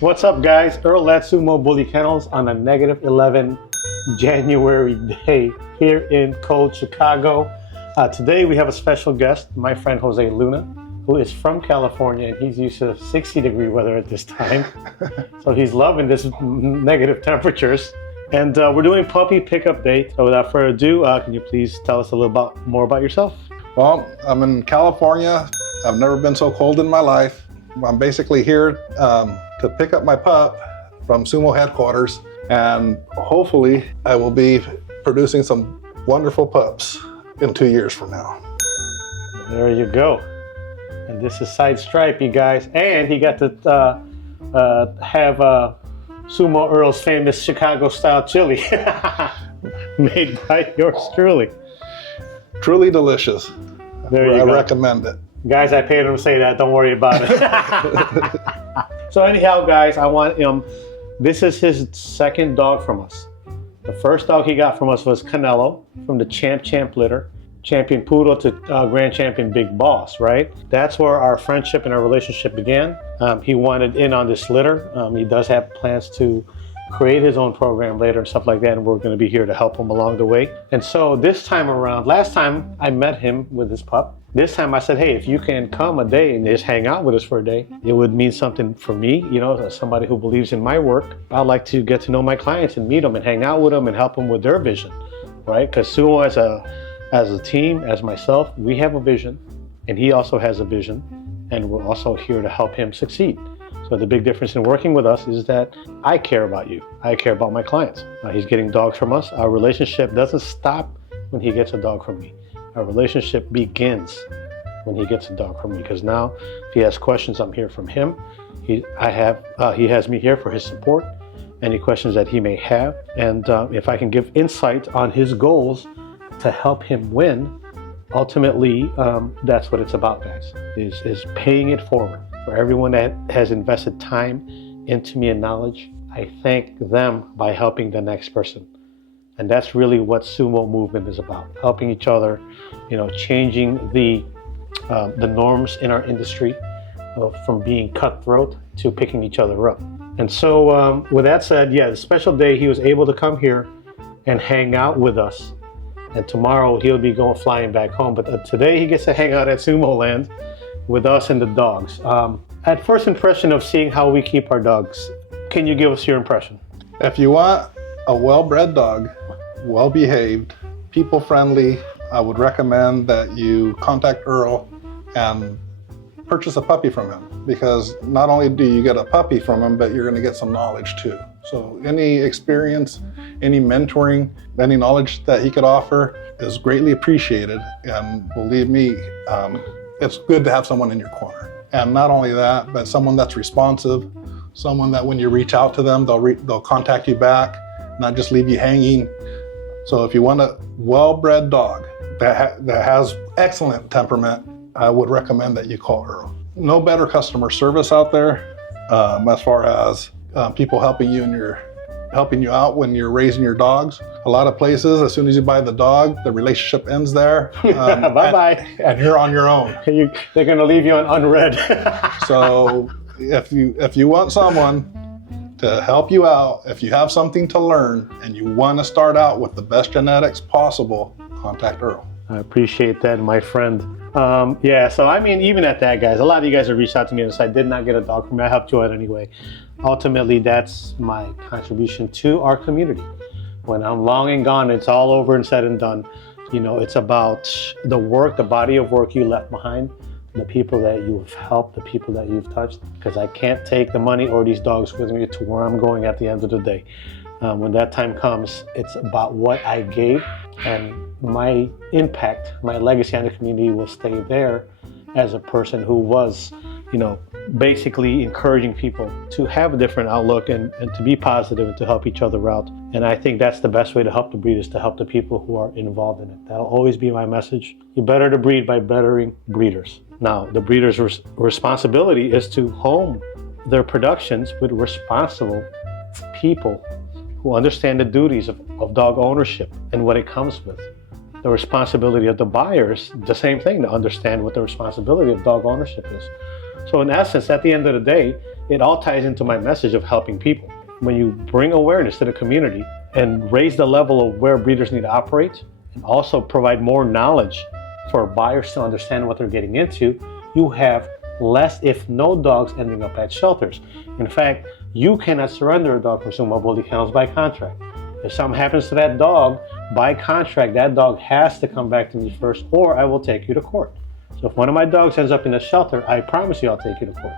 What's up, guys? Earl at Sumo Bully Kennels on a -11 January day here in cold Chicago. Today we have a special guest, my friend Jose Luna, who is from California, and he's used to 60-degree weather at this time. So he's loving this negative temperatures. And we're doing puppy pickup day. So without further ado, can you please tell us a little more about yourself? Well, I'm in California. I've never been so cold in my life. I'm basically here to pick up my pup from Sumo headquarters, and hopefully I will be producing some wonderful pups in 2 years from now. There you go. And this is Side-Stripy, guys. And he got to have Sumo Earl's famous Chicago-style chili made by yours truly. Truly delicious. There you I go. recommend it. Guys, I paid him to say that. Don't worry about it. So anyhow, guys, I want him. This is his second dog from us. The first dog he got from us was Canelo from the Champ litter. Champion Poodle to Grand Champion Big Boss, right? That's where our friendship and our relationship began. He wanted in on this litter. He does have plans to create his own program later and stuff like that, and we're going to be here to help him along the way. And so this time around, last time I met him with his pup, this time I said, hey, if you can come a day and just hang out with us for a day, it would mean something for me, you know, as somebody who believes in my work. I'd like to get to know my clients and meet them and hang out with them and help them with their vision, right? Because Sumo as a team, as myself, we have a vision, and he also has a vision, and we're also here to help him succeed. So the big difference in working with us is that I care about you. I care about my clients. He's getting dogs from us. Our relationship doesn't stop when he gets a dog from me. Our relationship begins when he gets a dog from me, because now if he has questions, I'm here from him. He has me here for his support, any questions that he may have. And if I can give insight on his goals to help him win, ultimately, that's what it's about, guys, is paying it forward. For everyone that has invested time into me and knowledge, I thank them by helping the next person. And that's really what Sumo movement is about, helping each other, you know, changing the norms in our industry from being cutthroat to picking each other up. And so with that said, yeah, the special day he was able to come here and hang out with us. And tomorrow he'll be flying back home. But today he gets to hang out at Sumo Land with us and the dogs. At first impression of seeing how we keep our dogs, can you give us your impression? If you want a well-bred dog, well-behaved, people-friendly, I would recommend that you contact Earl and purchase a puppy from him, because not only do you get a puppy from him, but you're going to get some knowledge too. So any experience, any mentoring, any knowledge that he could offer is greatly appreciated. And believe me, it's good to have someone in your corner. And not only that, but someone that's responsive, someone that when you reach out to them, they'll contact you back, not just leave you hanging. So if you want a well-bred dog that has excellent temperament, I would recommend that you call Earl. No better customer service out there as far as people helping you out when you're raising your dogs. A lot of places, as soon as you buy the dog, the relationship ends there. Bye-bye. And you're on your own. They're going to leave you on unread. So if you want someone to help you out, if you have something to learn and you want to start out with the best genetics possible, contact Earl. I appreciate that, my friend. Yeah, so I mean, even at that, guys, a lot of you guys have reached out to me and said, I did not get a dog from me. I helped you out anyway. Ultimately, that's my contribution to our community. When I'm long and gone, it's all over and said and done. You know, it's about the work, the body of work you left behind, the people that you've helped, the people that you've touched, because I can't take the money or these dogs with me to where I'm going at the end of the day. When that time comes, it's about what I gave, and my impact, my legacy on the community will stay there as a person who was, you know, basically encouraging people to have a different outlook and to be positive and to help each other out. And I think that's the best way to help the breed, is to help the people who are involved in it. That'll always be my message. You better to breed by bettering breeders. Now, the breeder's responsibility is to home their productions with responsible people who understand the duties of dog ownership and what it comes with. The responsibility of the buyers, the same thing, to understand what the responsibility of dog ownership is. So in essence, at the end of the day, it all ties into my message of helping people. When you bring awareness to the community and raise the level of where breeders need to operate, and also provide more knowledge for buyers to understand what they're getting into, you have less, if no, dogs ending up at shelters. In fact, you cannot surrender a dog from Sumo Bully Kennels by contract. If something happens to that dog, by contract, that dog has to come back to me first, or I will take you to court. So if one of my dogs ends up in a shelter, I promise you I'll take you to court,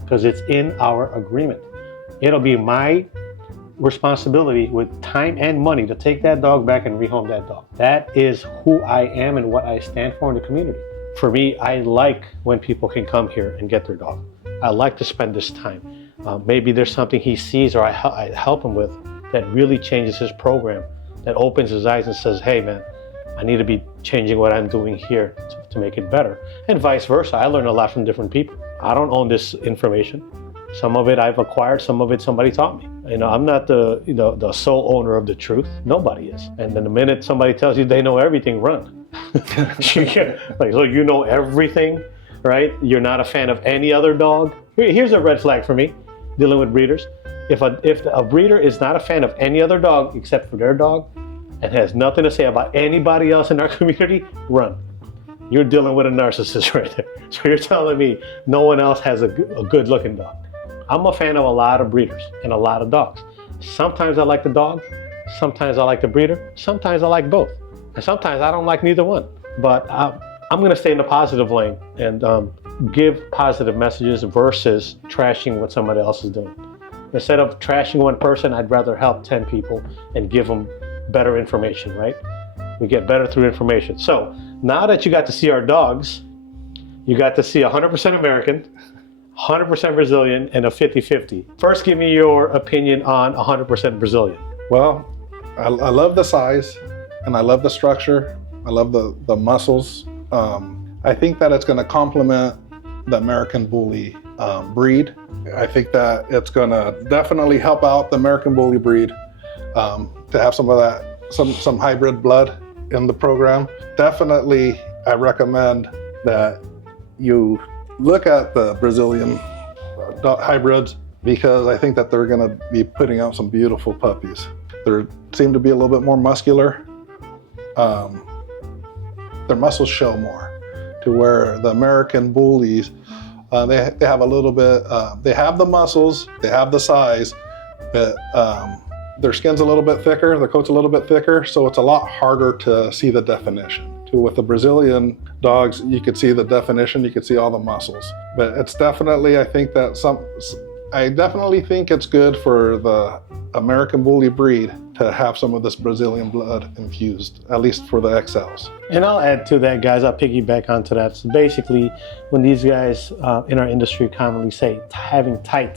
because it's in our agreement. It'll be my responsibility with time and money to take that dog back and rehome that dog. That is who I am and what I stand for in the community. For me, I like when people can come here and get their dog. I like to spend this time. Maybe there's something he sees or I help him with that really changes his program, that opens his eyes and says, hey man, I need to be changing what I'm doing here to make it better. And vice versa, I learn a lot from different people. I don't own this information. Some of it I've acquired, some of it somebody taught me. I'm not the sole owner of the truth. Nobody is. And then the minute somebody tells you they know everything, run. Like, so you know everything, right? You're not a fan of any other dog. Here's a red flag for me, dealing with breeders. If a breeder is not a fan of any other dog except for their dog and has nothing to say about anybody else in our community, run. You're dealing with a narcissist right there. So you're telling me no one else has a good looking dog. I'm a fan of a lot of breeders and a lot of dogs. Sometimes I like the dog, sometimes I like the breeder, sometimes I like both. And sometimes I don't like neither one. But I'm gonna stay in the positive lane and give positive messages versus trashing what somebody else is doing. Instead of trashing one person, I'd rather help 10 people and give them better information, right? We get better through information. So now that you got to see our dogs, you got to see 100% American, 100% Brazilian, and a 50-50. First, give me your opinion on 100% Brazilian. Well, I love the size and I love the structure. I love the muscles. I think that it's going to complement the American Bully breed. I think that it's going to definitely help out the American Bully breed to have some of that, some hybrid blood in the program. Definitely, I recommend that you look at the Brazilian hybrids, because I think that they're going to be putting out some beautiful puppies. They seem to be a little bit more muscular. Their muscles show more, to where the American Bullies, they have a little bit, they have the muscles, they have the size, but their skin's a little bit thicker, their coat's a little bit thicker, so it's a lot harder to see the definition. With the Brazilian dogs, you could see the definition, you could see all the muscles. But it's definitely, I definitely think it's good for the American Bully breed to have some of this Brazilian blood infused, at least for the XLs. And I'll add to that, guys, I'll piggyback onto that. So basically, when these guys in our industry commonly say having tighter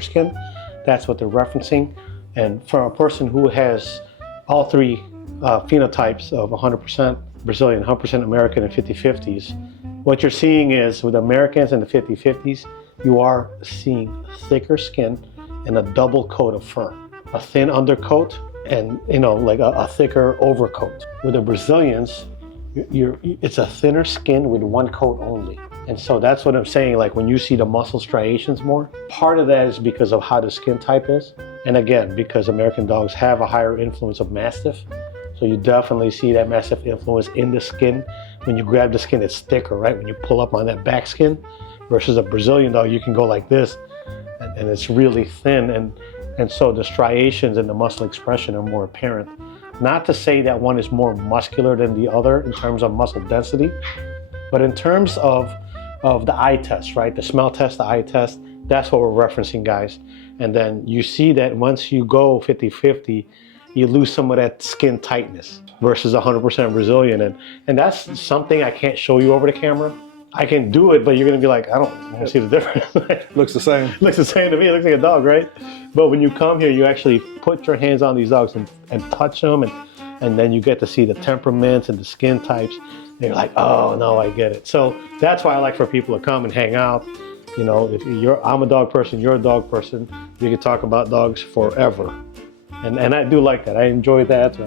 skin, that's what they're referencing. And for a person who has all three phenotypes of 100% Brazilian, 100% American, and 50-50s, what you're seeing is with Americans and the 50-50s, you are seeing thicker skin and a double coat of fur, a thin undercoat and like a thicker overcoat. With the Brazilians, it's a thinner skin with one coat only. And so that's what I'm saying, like when you see the muscle striations more, part of that is because of how the skin type is. And again, because American dogs have a higher influence of Mastiff. So you definitely see that Mastiff influence in the skin. When you grab the skin, it's thicker, right? When you pull up on that back skin, versus a Brazilian dog, you can go like this and it's really thin. And so the striations and the muscle expression are more apparent. Not to say that one is more muscular than the other in terms of muscle density, but in terms of the eye test, right? The smell test, the eye test, that's what we're referencing, guys. And then you see that once you go 50-50, you lose some of that skin tightness versus 100% Brazilian. And that's something I can't show you over the camera. I can do it, but you're gonna be like, I don't see the difference. Looks the same. Looks the same to me, it looks like a dog, right? But when you come here, you actually put your hands on these dogs and touch them, and then you get to see the temperaments and the skin types. And you're like, oh no, I get it. So that's why I like for people to come and hang out. If I'm a dog person, you're a dog person, we can talk about dogs forever. And I do like that. I enjoy that.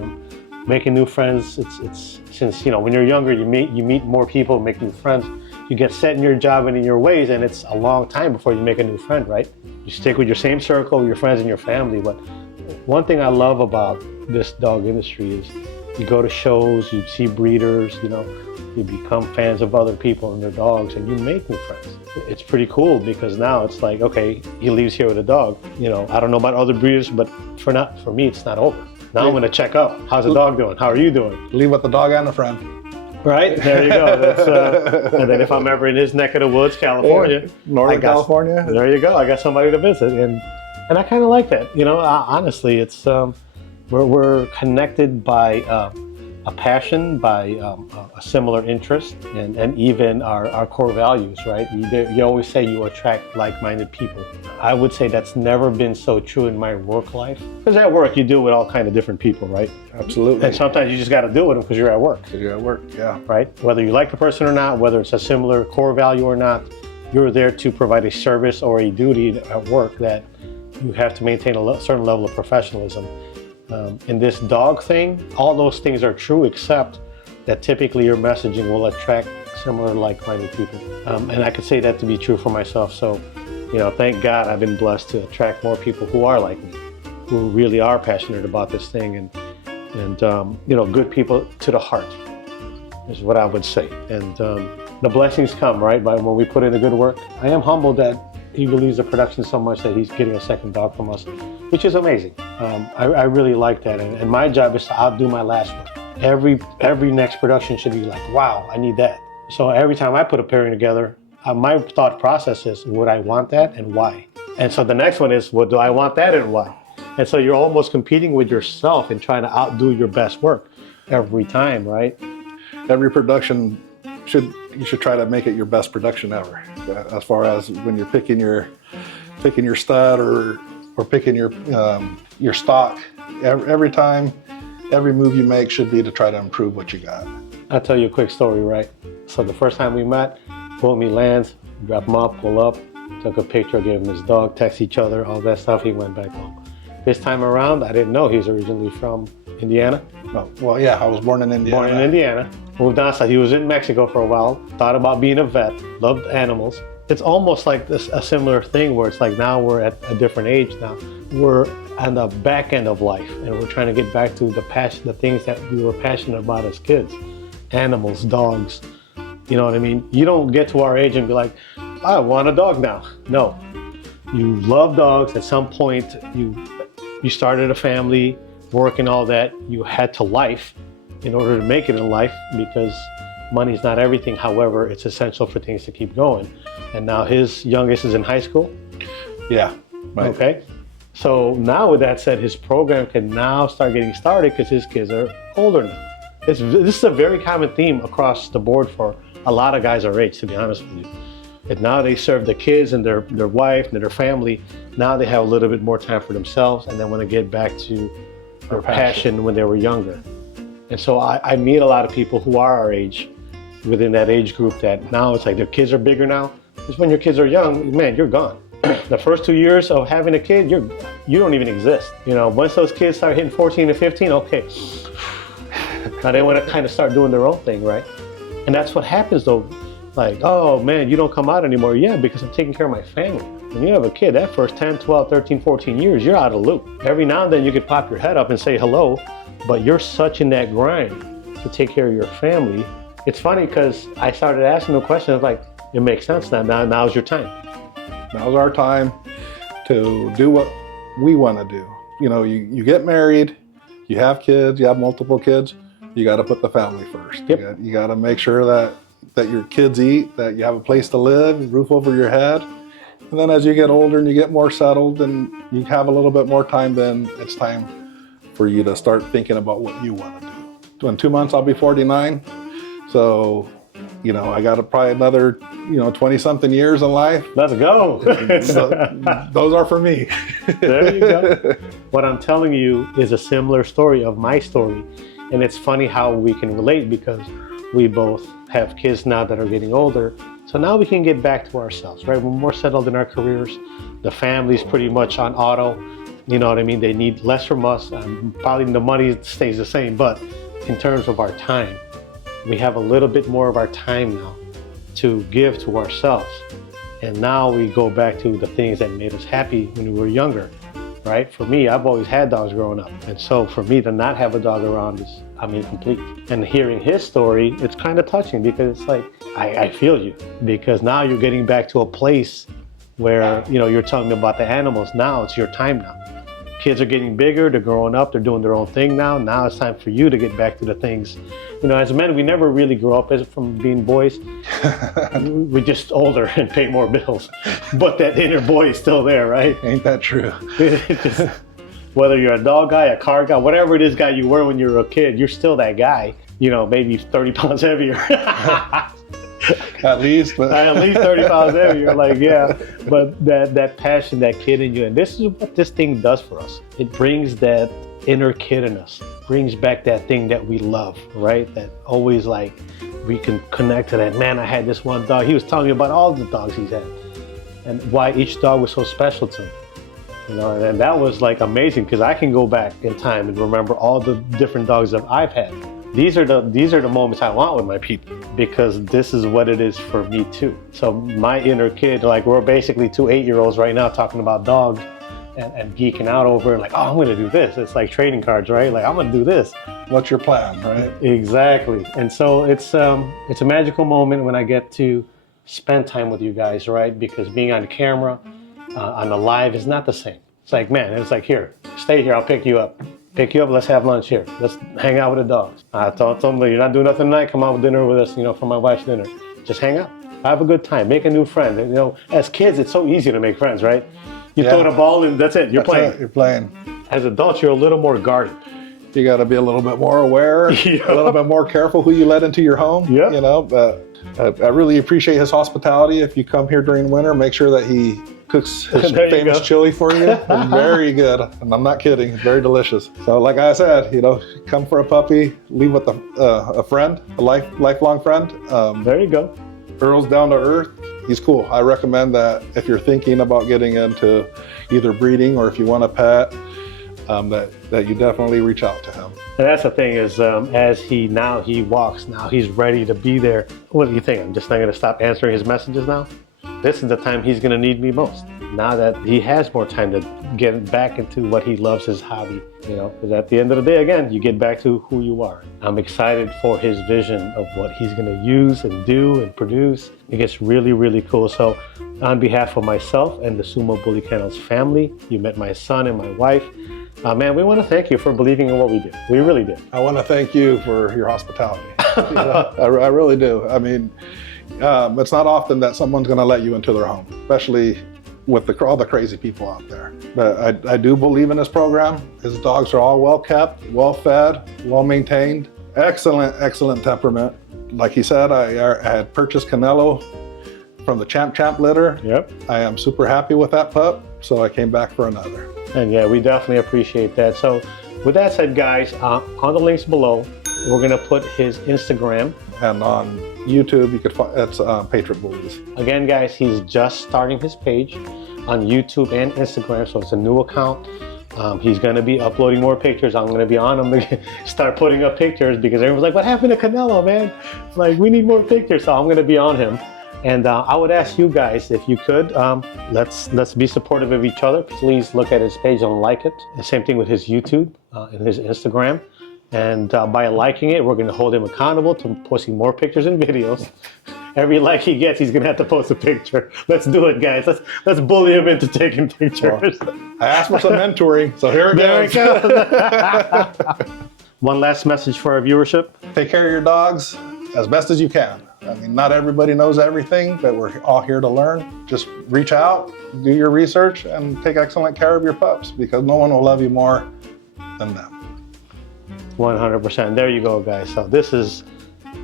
Making new friends. It's since when you're younger, you meet more people, make new friends. you get set in your job and in your ways, and it's a long time before you make a new friend, right? You stick with your same circle, your friends and your family. But one thing I love about this dog industry is you go to shows, you see breeders, you know, you become fans of other people and their dogs, and you make new friends. It's pretty cool because now it's like, okay, he leaves here with a dog. You know, I don't know about other breeders, but for me, it's not over. Now I'm going to check up. How's the dog doing? How are you doing? Leave with the dog and a friend. Right? There you go. That's, and then if I'm ever in his neck of the woods, California. Northern California. There you go. I got somebody to visit. And I kind of like that. You know, honestly, it's we're connected by a passion, by a similar interest, and even our core values, right? You always say you attract like-minded people. I would say that's never been so true in my work life. Because at work, you deal with all kinds of different people, right? Absolutely. And sometimes you just got to deal with them because you're at work. Because you're at work, yeah. Right? Whether you like the person or not, whether it's a similar core value or not, you're there to provide a service or a duty at work that you have to maintain a certain level of professionalism. In this dog thing, all those things are true, except that typically your messaging will attract similar like-minded people. And I could say that to be true for myself. So, you know, thank God I've been blessed to attract more people who are like me, who really are passionate about this thing, and you know, good people to the heart is what I would say. And the blessings come, right, by when we put in the good work. I am humbled that he believes the production so much that he's getting a second dog from us, which is amazing. I really like that, and my job is to outdo my last one. Every next production should be like, wow, I need that. So every time I put a pairing together, my thought process is, would I want that and why? And so the next one is, well, do I want that and why? And so you're almost competing with yourself and trying to outdo your best work every time, right? Every production you should try to make it your best production ever. As far as when you're picking your stud or picking your stock, every time, every move you make should be to try to improve what you got. I'll tell you a quick story, right? So the first time we met, pulled me lands, drop him up, pull up, took a picture, gave him his dog, text each other, all that stuff. He went back home. This time around, I didn't know he's originally from Indiana. No, well, yeah, I was born in Indiana. Born in Indiana. Moved outside. He was in Mexico for a while. Thought about being a vet. Loved animals. It's almost like a similar thing where it's like now we're at a different age now. We're on the back end of life, and we're trying to get back to the things that we were passionate about as kids. Animals, dogs. You know what I mean? You don't get to our age and be like, I want a dog now. No. You love dogs. At some point, you started a family, work and all that. You had to life in order to make it in life, because money's not everything. However, it's essential for things to keep going. And now his youngest is in high school. Yeah. Right. Okay. So now with that said, his program can now start getting started because his kids are older now. This is a very common theme across the board for a lot of guys our age, to be honest with you. And now they serve the kids and their wife and their family. Now they have a little bit more time for themselves, and they want to get back to their passion when they were younger. And so I meet a lot of people who are our age, within that age group, that now it's like their kids are bigger now. Because when your kids are young, man, you're gone. The first 2 years of having a kid, you don't even exist. You know, once those kids start hitting 14 and 15, okay. Now they want to kind of start doing their own thing, right? And that's what happens though. Like, oh man, you don't come out anymore. Yeah, because I'm taking care of my family. When you have a kid, that first 10, 12, 13, 14 years, you're out of the loop. Every now and then you could pop your head up and say hello, but you're such in that grind to take care of your family. It's funny because I started asking the questions like, it makes sense now. Now's your time. Now's our time to do what we want to do. You know, you get married, you have kids, you have multiple kids, you got to put the family first. Yep. You got to make sure that your kids eat, that you have a place to live, roof over your head. And then as you get older and you get more settled and you have a little bit more time, then it's time for you to start thinking about what you want to do. In 2 months, I'll be 49. So, you know, I got probably another, 20 something years in life. Let's go. So, those are for me. There you go. What I'm telling you is a similar story of my story. And it's funny how we can relate because we both have kids now that are getting older. So now we can get back to ourselves, right? We're more settled in our careers. The family's pretty much on auto. You know what I mean? They need less from us. Probably the money stays the same, but in terms of our time, we have a little bit more of our time now to give to ourselves. And now we go back to the things that made us happy when we were younger, right? For me, I've always had dogs growing up. And so for me to not have a dog around is, I'm incomplete. And hearing his story, it's kind of touching because it's like, I feel you. Because now you're getting back to a place where, you know, you're telling me about the animals. Now it's your time now. Kids are getting bigger, they're growing up, they're doing their own thing now. Now it's time for you to get back to the things. You know, as men, we never really grow up from being boys. We're just older and pay more bills. But that inner boy is still there, right? Ain't that true? Just, whether you're a dog guy, a car guy, whatever it is guy you were when you were a kid, you're still that guy. You know, maybe 30 pounds heavier. At least, but at least 30 pounds heavier. Like, yeah, but that passion, that kid in you, and this is what this thing does for us. It brings that inner kid in us, brings back that thing that we love, right? That always, like, we can connect to that. Man, I had this one dog. He was telling me about all the dogs he's had and why each dog was so special to him. You know, and that was like amazing because I can go back in time and remember all the different dogs that I've had. These are the moments I want with my people because this is what it is for me too. So my inner kid, like, we're basically two 8-year-olds right now talking about dogs and geeking out over it, like, oh, I'm gonna do this. It's like trading cards, right? Like, I'm gonna do this. What's your plan, right? Exactly. And so it's a magical moment when I get to spend time with you guys, right? Because being on camera, on the live is not the same. It's like, man, it's like, here, stay here, I'll pick you up, let's have lunch here. Let's hang out with the dogs. I told them, you're not doing nothing tonight, come out with dinner with us, you know, for my wife's dinner. Just hang out, have a good time, make a new friend. You know, as kids, it's so easy to make friends, right? You throw the ball and that's it, you're playing. You're playing. As adults, you're a little more guarded. You got to be a little bit more aware, a little bit more careful who you let into your home. Yeah. You know, but I really appreciate his hospitality. If you come here during winter, make sure that he cooks his famous chili for you. It's very good, and I'm not kidding. It's very delicious. So, like I said, you know, come for a puppy, leave with a friend, a lifelong friend. There you go. Earl's down to earth. He's cool. I recommend that if you're thinking about getting into either breeding or if you want a pet, that you definitely reach out to him. And that's the thing is, as he walks, now he's ready to be there. What do you think? I'm just not going to stop answering his messages now? This is the time he's going to need me most. Now that he has more time to get back into what he loves, his hobby, you know, because at the end of the day, again, you get back to who you are. I'm excited for his vision of what he's going to use and do and produce. It gets really, really cool. So on behalf of myself and the Sumo Bully Kennels family, you met my son and my wife. Man, we want to thank you for believing in what we do. We really do. I want to thank you for your hospitality. You know, I really do. I mean, it's not often that someone's going to let you into their home, especially with all the crazy people out there. But I do believe in this program. His dogs are all well kept, well fed, well maintained, excellent temperament. Like he said, I had purchased Canelo from the Champ litter. Yep. I am super happy with that pup, so I came back for another. And yeah, we definitely appreciate that. So with that said, guys, on the links below, we're going to put his Instagram. And on YouTube, you could find it's Patriot Bullies. Again, guys, he's just starting his page on YouTube and Instagram, so it's a new account. He's going to be uploading more pictures. I'm going to be on him to start putting up pictures because everyone's like, what happened to Canelo, man? Like, we need more pictures. So I'm going to be on him. And I would ask you guys, if you could, let's be supportive of each other. Please look at his page and like it. The same thing with his YouTube and his Instagram. And by liking it, we're going to hold him accountable to posting more pictures and videos. Every like he gets, he's going to have to post a picture. Let's do it, guys. Let's bully him into taking pictures. Well, I asked for some mentoring, so here it goes. There it goes. One last message for our viewership. Take care of your dogs as best as you can. I mean, not everybody knows everything, but we're all here to learn. Just reach out, do your research, and take excellent care of your pups because no one will love you more than them. 100%. There you go, guys. So this is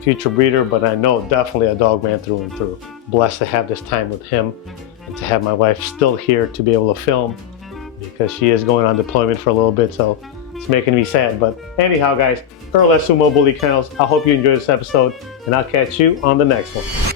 future breeder, but I know definitely a dog man through and through. Blessed to have this time with him and to have my wife still here to be able to film because she is going on deployment for a little bit, so it's making me sad. But anyhow, guys, Earl at Sumo Bully Kennels, I hope you enjoyed this episode, and I'll catch you on the next one.